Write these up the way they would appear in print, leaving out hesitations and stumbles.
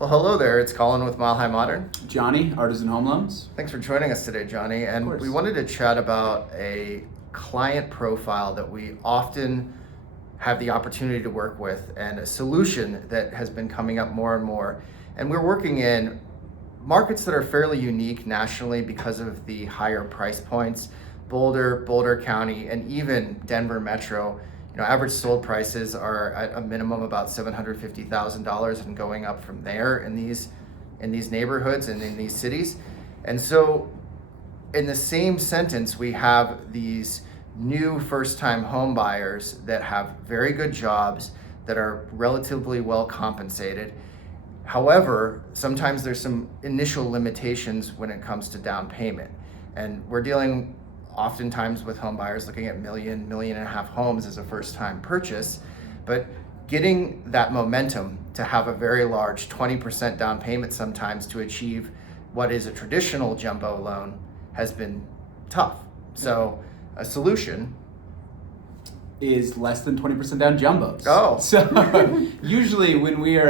Well, hello there. It's Colin with Mile High Modern. Johnny, Artisan Home Loans. Thanks for joining us today, Johnny. And we wanted to chat about a client profile that we often have the opportunity to work with and a solution that has been coming up more and more. And we're working in markets that are fairly unique nationally because of the higher price points. Boulder County, and even Denver Metro. Average sold prices are at a minimum about $750,000 and going up from there in these neighborhoods and in these cities. And so in the same sentence, we have these new first-time home buyers that have very good jobs, that are relatively well compensated. However, sometimes there's some initial limitations when it comes to down payment. And we're dealing oftentimes with home buyers looking at $1.5 million homes as a first-time purchase, but getting that momentum to have a very large 20% down payment sometimes to achieve what is a traditional jumbo loan has been tough. So a solution is less than 20% down jumbos. Oh. So usually when we're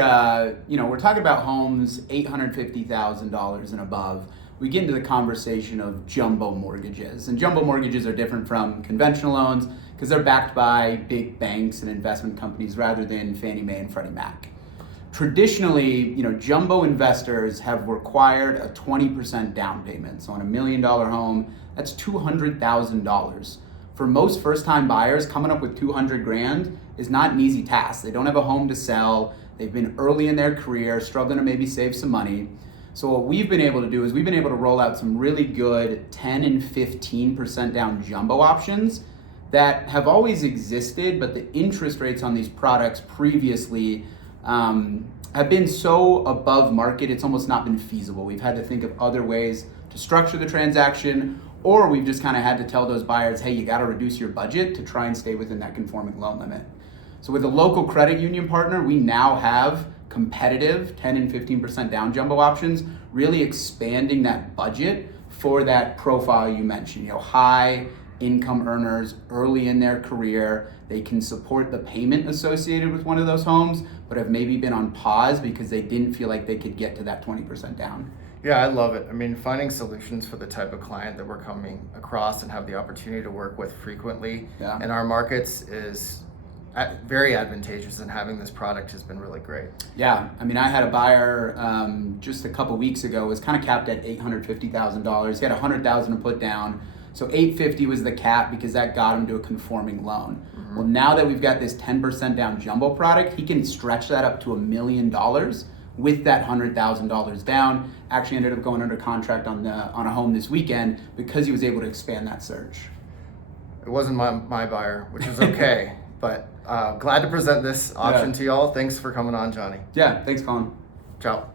talking about homes $850,000 and above, we get into the conversation of jumbo mortgages. And jumbo mortgages are different from conventional loans because they're backed by big banks and investment companies rather than Fannie Mae and Freddie Mac. Traditionally, jumbo investors have required a 20% down payment. So on $1 million home, that's $200,000. For most first-time buyers, coming up with $200,000 is not an easy task. They don't have a home to sell. They've been early in their career, struggling to maybe save some money. So what we've been able to do is we've been able to roll out some really good 10 and 15% down jumbo options that have always existed, but the interest rates on these products previously have been so above market, it's almost not been feasible. We've had to think of other ways to structure the transaction, or we've just kind of had to tell those buyers, hey, you got to reduce your budget to try and stay within that conforming loan limit. So with a local credit union partner, we now have competitive 10 and 15% down jumbo options, really expanding that budget for that profile you mentioned. High income earners early in their career, they can support the payment associated with one of those homes, but have maybe been on pause because they didn't feel like they could get to that 20% down. Yeah, I love it. Finding solutions for the type of client that we're coming across and have the opportunity to work with frequently in our markets is very advantageous, and having this product has been really great. Yeah, I had a buyer just a couple weeks ago, was kind of capped at $850,000. He had $100,000 to put down, so $850 was the cap because that got him to a conforming loan. Mm-hmm. Well, now that we've got this 10% down jumbo product, he can stretch that up to $1 million with that $100,000 down. Actually ended up going under contract on a home this weekend because he was able to expand that search. It wasn't my buyer, which is okay. But glad to present this option to y'all. Thanks for coming on, Johnny. Yeah, thanks, Colin. Ciao.